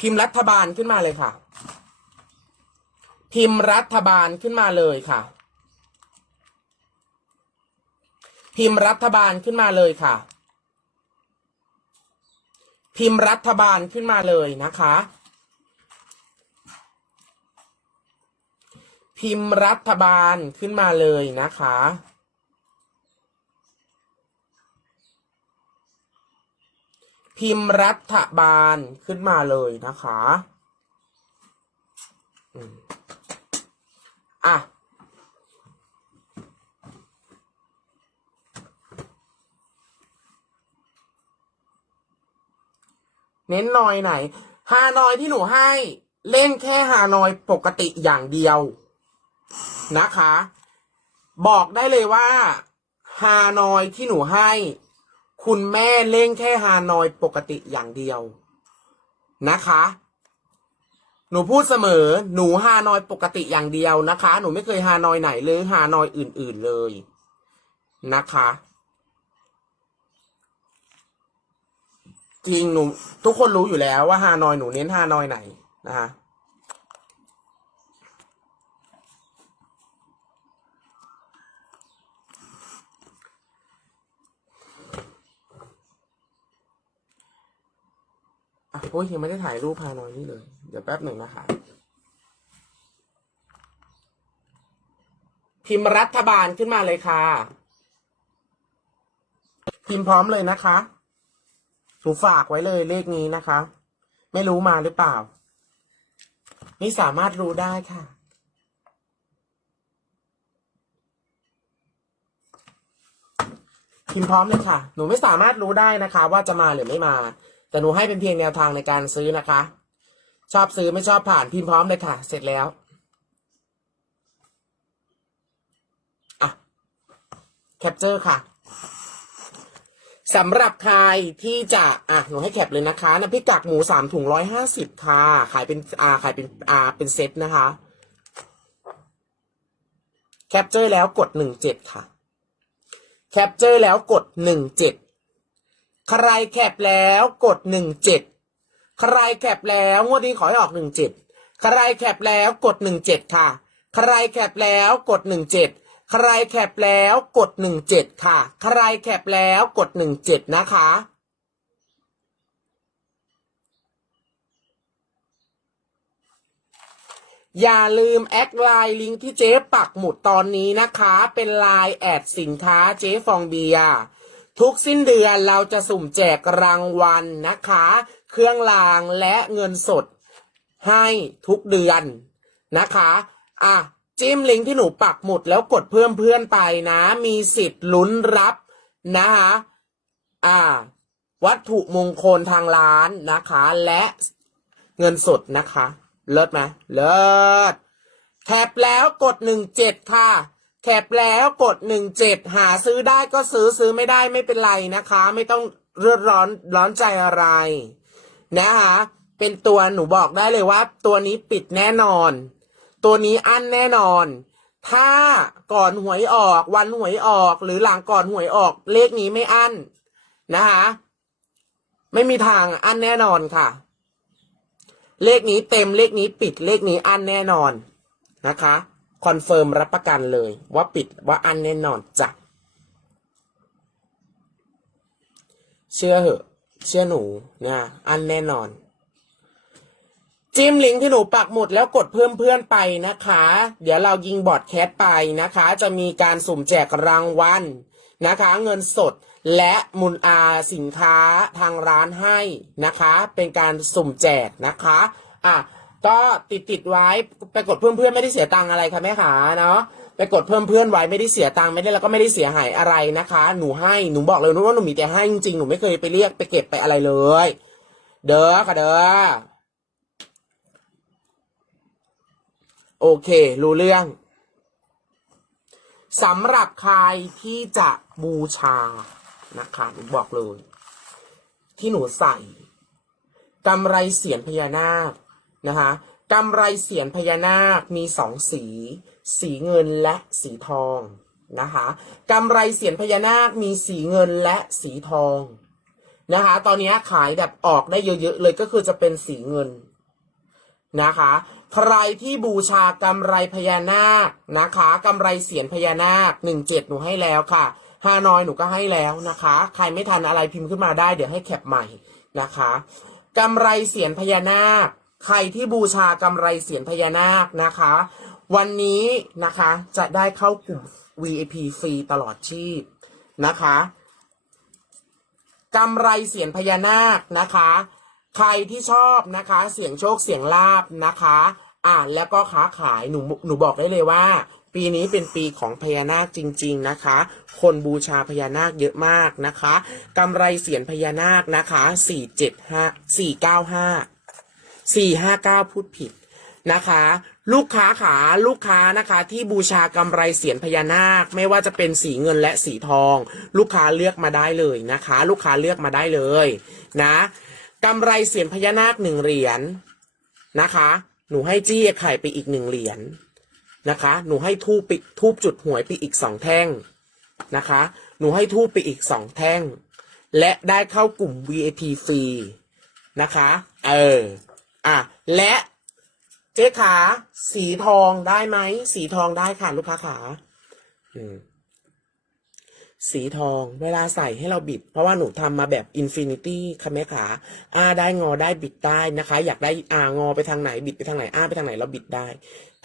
พิมพ์รัฐบาลขึ้นมาเลยค่ะ พิมพ์รัฐบาลขึ้นมาเลยค่ะ พิมพ์รัฐบาลขึ้นมาเลยค่ะ พิมพ์รัฐบาลขึ้นมาเลยนะคะ พิมพ์รัฐบาลขึ้นมาเลยนะคะ พิมพ์รัฐบาลขึ้นมาเลยนะคะอะเน้นนอยไหน ฮานอยที่หนูให้ เล่นแค่ฮานอยปกติอย่างเดียว นะคะ บอกได้เลยว่า ฮานอยที่หนูให้ คุณแม่เล่นแค่ฮานอยปกติอย่างเดียวนะคะ หนูพูดเสมอ หนูฮานอยปกติอย่างเดียวนะคะ หนูไม่เคยฮานอยไหนหรือฮานอยอื่น ๆเลยนะคะ จริงหนู ทุกคนรู้อยู่แล้วว่าฮานอยหนูเน้นฮานอยไหนนะคะ โอ้ยยังไม่ได้ถ่ายรูปฮานอยนี่เลย เดี๋ยวแป๊บหนึ่งนะคะพิมพ์รัฐบาลขึ้นมาเลยค่ะ พิมพ์พร้อมเลยนะคะหนูฝากไว้เลยเลขนี้นะคะ ไม่รู้มาหรือเปล่าไม่สามารถรู้ได้ค่ะ พิมพ์พร้อมเลยค่ะ หนูไม่สามารถรู้ได้นะคะ ว่าจะมาหรือไม่มา แต่หนูให้เป็นเพียงแนวทางในการซื้อนะคะ ชอบซื้อไม่ชอบผ่านพิมพ์พร้อมเลยค่ะ เสร็จแล้วอะแคปเจอร์ค่ะสำหรับใครที่จะอะหนูให้แคปเลยนะคะน้ำพริกกากหมูสามถุงร้อยห้าสิบค่ะขายเป็นอ่าขายเป็นอ่าเป็นเซตนะคะแคปเจอร์แล้วกดหนึ่งเจ็ดค่ะแคปเจอร์แล้วกดหนึ่งเจ็ด ใครแคปแล้วกดหนึ่งเจ็ดใครแคปแล้วงวดนี้ขอให้ออกหนึ่งเจ็ดใครแคปแล้วกดหนึ่งเจ็ดค่ะ ใครแคปแล้วกดหนึ่งเจ็ดใครแคปแล้วกดหนึ่งเจ็ดค่ะ ใครแคปแล้วกดหนึ่งเจ็ดนะคะอย่าลืมแอดไลน์ลิงก์ที่เจ๊ปักหมุดตอนนี้นะคะ เป็นไลน์แอดสินค้าเจ๊ฟองเบียร์ ทุกสิ้นเดือนเราจะสุ่มแจกรางวัลนะคะ เครื่องรางและเงินสด ให้ทุกเดือนนะคะ อะ จิ้มลิงก์ที่หนูปักหมุดแล้วกดเพิ่มเพื่อนไปนะ มีสิทธิ์ลุ้นรับนะคะอ่า วัตถุมงคลทางร้านนะคะ และเงินสดนะคะ เลิศไหมเลิศแคปแล้วกดหนึ่งเจ็ดค่ะ คปแล้วกดหนึ่งเจ็ดหาซื้อได้ก็ซื้อซื้อไม่ได้ไม่เป็นไรนะคะ ไม่ต้องเรือร้อนร้อนใจอะไร นะคะเป็นตัวหนูบอกได้เลยว่า ตัวนี้ปิดแน่นอน ตัวนี้อั้นแน่นอน ถ้าก่อนหวยออก วันหวยออกหรือหลังก่อนหวยออกเลขนี้ไม่อั้นนะคะไม่มีทางอั้นแน่นอนค่ะ เลขนี้เต็มเลขนี้ปิดเลขนี้อั้นแน่นอนนะคะ คอนเฟิร์มรับประกันเลย ว่าปิดว่าอันแน่นอนจ้ะเชื่อเหอะ เชื่อหนูเนี่ยอันแน่นอน จิ้มลิงก์ที่หนูปักหมุดแล้วกดเพิ่มเพื่อนไปนะคะ เดี๋ยวเรายิงบอร์ดแคสไปนะคะ จะมีการสุ่มแจกรางวัลนะคะ เงินสดและมูลอาสินค้าทางร้านให้นะคะ เป็นการสุ่มแจกนะคะ อะ ก็ติดติดไว้ไปกดเพิ่มเพื่อนไม่ได้เสียตังค์อะไรค่ะแม่ขาเนาะไปกดเพิ่มเพื่อนไว้ไม่ได้เสียตังค์ไม่ได้แล้วก็ไม่ได้เสียหายอะไรนะคะ หนูให้หนูบอกเลยนว่าหนูมีแต่ให้จริงๆหนูไม่เคยไปเรียกไปเก็บไปอะไรเลย เด้อค่ะเด้อโอเค รู้เรื่องสำหรับใครที่จะบูชานะคะหนูบอกเลย ที่หนูใส่กำไรเสียนพญานาค นะคะกำไรเสียนพญานาคมีสองสี สีเงินและสีทองนะคะกำไรเสียนพญานาคมีสีเงินและสีทองนะคะตอนนี้ขายแบบออกได้เยอะๆเลยก็คือจะเป็นสีเงินนะคะ ใครที่บูชากำไรพญานาคนะคะกำไรเสียนพญานาคหนึ่งเจ็ดหนูให้แล้วค่ะฮานอยหนูก็ให้แล้วนะคะ ใครไม่ทันอะไรพิมพ์ขึ้นมาได้เดี๋ยวให้แคปใหม่นะคะกำไรเสียนพญานาค ใครที่บูชากำไรเสียนพญานาคนะคะ วันนี้นะคะจะได้เข้ากลุ่ม VIP ฟรีตลอดชีพนะคะกำไรเสียนพญานาคนะคะ ใครที่ชอบนะคะ เสียงโชคเสียงลาบนะคะ อ่าแล้วก็ค้าขายหนูหนูบอกได้เลยว่า ปีนี้เป็นปีของพญานาคจริง ๆนะคะ คนบูชาพญานาคเยอะมากนะคะกำไรเสียนพญานาคนะคะสี่เจ็ดห้าสี่เก้าห้า สี่ห้าเก้าพูดผิดนะคะ ลูกค้าขาลูกค้านะคะที่บูชากำไรเสียนพญานาค ไม่ว่าจะเป็นสีเงินและสีทอง ลูกค้าเลือกมาได้เลยนะคะ ลูกค้าเลือกมาได้เลยนะกำไรเสียนพญานาคหนึ่งเหรียญนะคะ หนูให้จี้ไข่ไปอีกหนึ่งเหรียญนะคะ หนูให้ทูบไปทูบจุดหวยไปอีกสองแท่งนะคะ หนูให้ทูบไปอีกสองแท่ง และได้เข้ากลุ่ม VIP ฟรีนะคะ เออ อะและเจ๊ขาสีทองได้ไหม สีทองได้ค่ะลูกค้าขาอืมสีทองเวลาใส่ให้เราบิด เพราะว่าหนูทำมาแบบอินฟินิตี้ค่ะแม่ขาอ่าได้งอได้บิดได้นะคะ อยากได้อ่างอไปทางไหนบิดไปทางไหนอ้าไปทางไหนเราบิดได้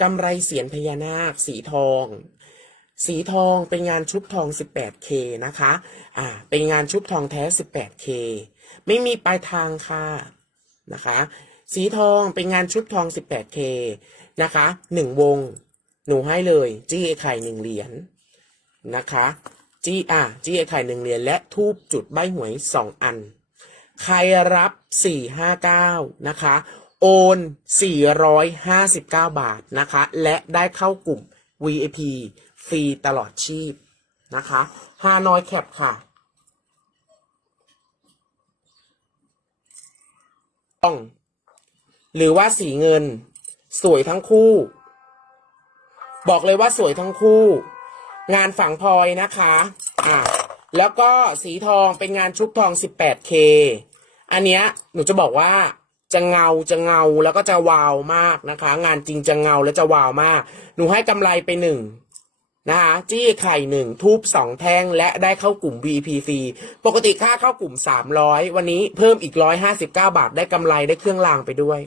กำไรเสียนพญานาค สีทอง สีทองเป็นงานชุบทอง 18K นะคะ อ่า เป็นงานชุบทองแท้ 18K ไม่มีปลายทางค่ะนะคะ สีทองเป็นงานชุบทอง 18K นะคะหนึ่งวง หนูให้เลย จี้ไอไข่หนึ่งเหรียญนะคะ จี้อะจี้ไอ้ไข่หนึ่งเหรียญและทูบจุดใบหวยสองอัน ใครรับ 459 นะคะ โอน 459 บาทนะคะ และได้เข้ากลุ่ม VIP ฟรีตลอดชีพนะคะฮานอยแคปค่ะต้อง หรือว่าสีเงิน สวยทั้งคู่ บอกเลยว่าสวยทั้งคู่ งานฝังพลอยนะคะอะแล้วก็สีทองเป็นงานชุบทอง 18K อันเนี้ยหนูจะบอกว่าจะเงาจะเงาแล้วก็จะวาวมากนะคะ งานจริงจะเงาและจะวาวมาก หนูให้กำไรไปหนึ่งนะคะจี้ไข่หนึ่งทูบสองแท่งและได้เข้ากลุ่ม VIP ฟรีปกติค่าเข้ากลุ่ม 300 วันนี้เพิ่มอีก 159 บาทได้กำไรได้เครื่องรางไปด้วย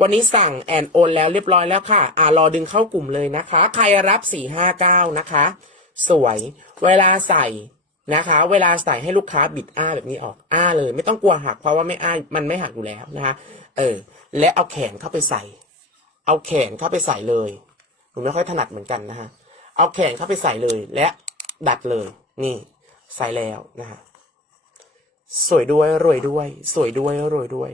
วันนี้สั่งแอนโอนแล้วเรียบร้อยแล้วค่ะ อ่ารอดึงเข้ากลุ่มเลยนะคะ ใครรับ 459 นะคะ สวย เวลาใส่นะคะ เวลาใส่ให้ลูกค้าบิดอ้าแบบนี้ออกอ้าเลย ไม่ต้องกลัวหักเพราะว่าไม่อ้ามันไม่หักอยู่แล้วนะคะ เออ และเอาแขนเข้าไปใส่ เอาแขนเข้าไปใส่เลยหนูไม่ค่อยถนัดเหมือนกันนะคะเอาแขนเข้าไปใส่เลยและดัดเลย นี่ใส่แล้วนะคะสวยด้วยรวยด้วย สวยด้วยรวยด้วย